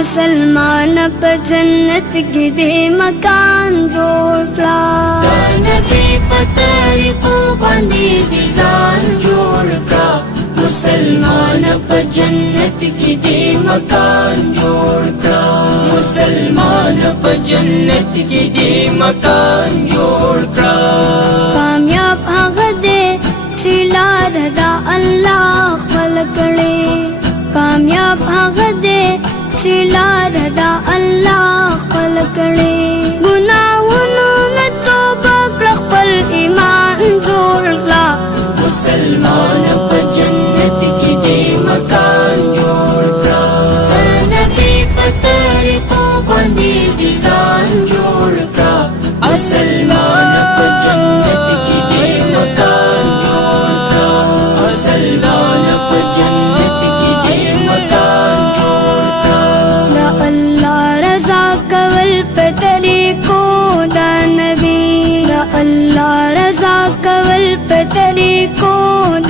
مسلمان په جنت کې دې مکان جوړ کړه د نبی په طریقو باندې دې ځان جوړ کړه مسلمان په جنت کې دې مکان جوړ کړه مسلمان په جنت کې دې مکان جوړ کړه کامیاب هغه دې چې لار د الله خپل کړي کامیاب هغه دې چې لار د الله خپل کړي ګناهونو نه توبه کړه خپل ایمان جوړ کړه مسلمان په جنت کې دې مکان جوړ کړه د نبی په طریقو باندې دې ځان جوړ کړه مسلمان په جنت کې دې مکان جوړ کړه مسلمان په جنت کې دې مکان جوړ کړه د الله رضا کول په طریقو د نبی د الله رضا کول په طریقو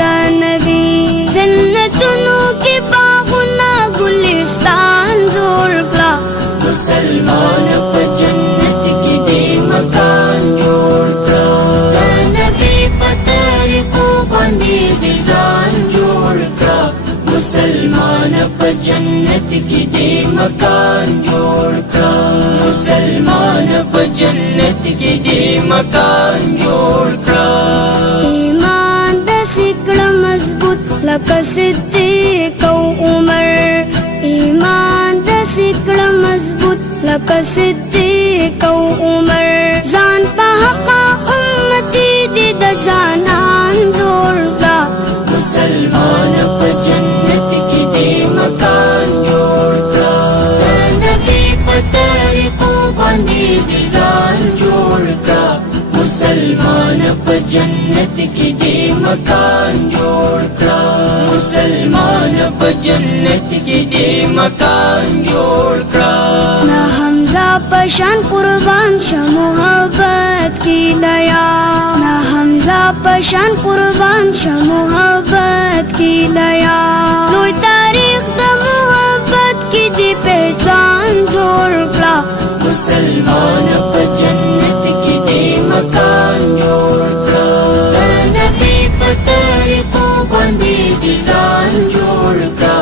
د نبی جنتونو کې باغونه ګلستان جوړ کړه مسلمان په جنت کې دې مکان جوړ کړه د نبی په طریقو باندې دې ځان جوړ کړه مسلمان په جنت کې دې مکان جوړ کړه مسلمان په جنت کې دې مکان جوړ کړه ایمان د شکل مضبوط لکه صدیق او عمر ایمان د شکل مضبوط لکه صدیق او عمر ځان په حق امتی دې د جانان جوړ کړه مسلمان په جنت کې دې مکان جوړ کړه د نبی په طریقو باندې دې ځان جوړ کړه مسلمان په جنت کې دې مکان جوړ کړه مسلمان په جنت کې دې مکان جوړ کړه نہ حمزہ پشان قربان شا محبت کی دیا نہ حمزہ پشان قربان شا محبت کی دیا لوی تاریخ د محبت کی دی پہچان جوړ کړه مسلمان په جنت کې دې مکان جوړ کړه د نبی په طریقو باندې دې ځان جوړ کړه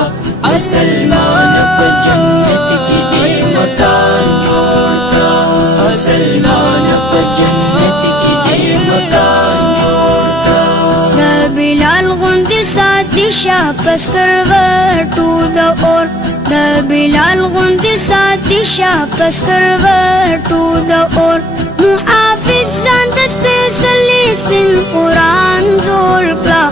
مسلمان په جنت کې دې مکان جوړ کړه مسلمان په جنت کې دې مکان جوړ کړه د بلال غوندې ساتي شا پسکروټو د اور د بلال غوندې ساتي شا پسکروټو د اور محافظ ځان د سپېڅلي سپین قرآن جوړ کړه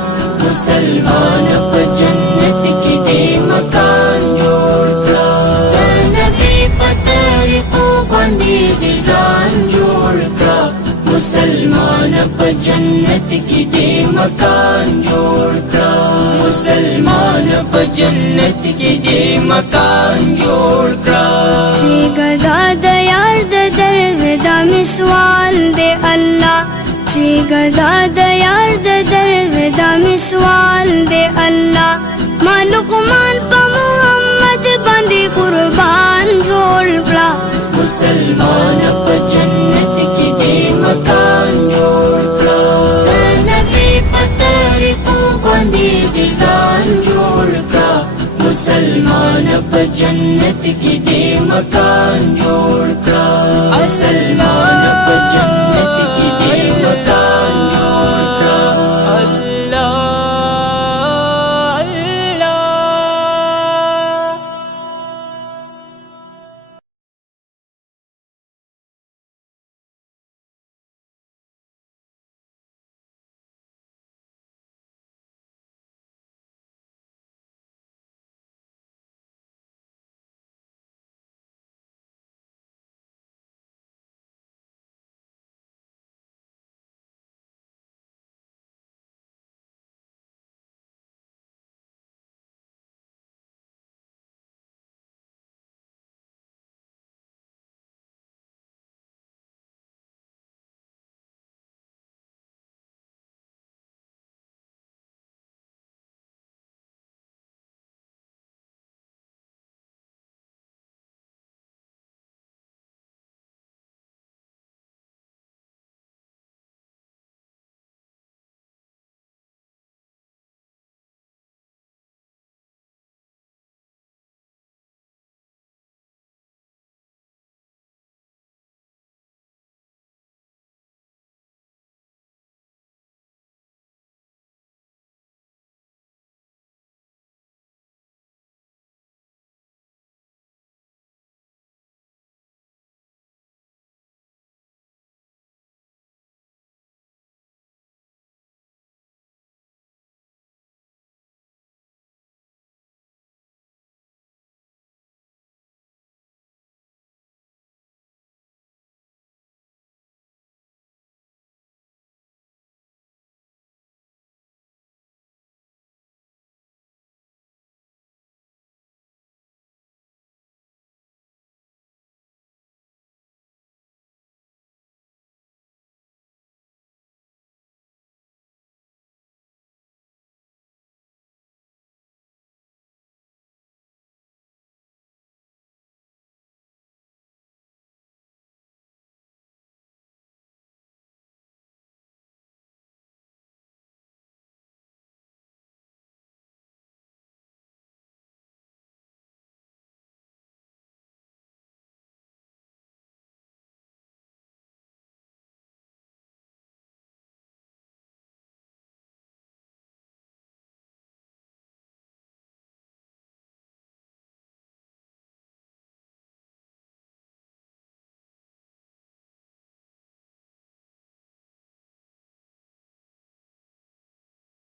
مسلمان په جنت کې دې مکان جوړ کړه د نبی په طریقو باندې دې ځان جوړ کړه مسلمان په جنت کې دې مکان جوړ کړه مسلمان په جنت کې دې مکان جوړ کړه چې ګدا د یار د درد دا مسوال دې الله چې ګدا د یار د درد دا مسوال دې الله مالکمان په محمد باندې قربان جوړ کړه مسلمان په جنت کې دې مکان جوړ کړه د نبی په طریقو باندې دې ځان جوړ کړه مسلمان په جنت کې دې مکان جوړ کړه مسلمان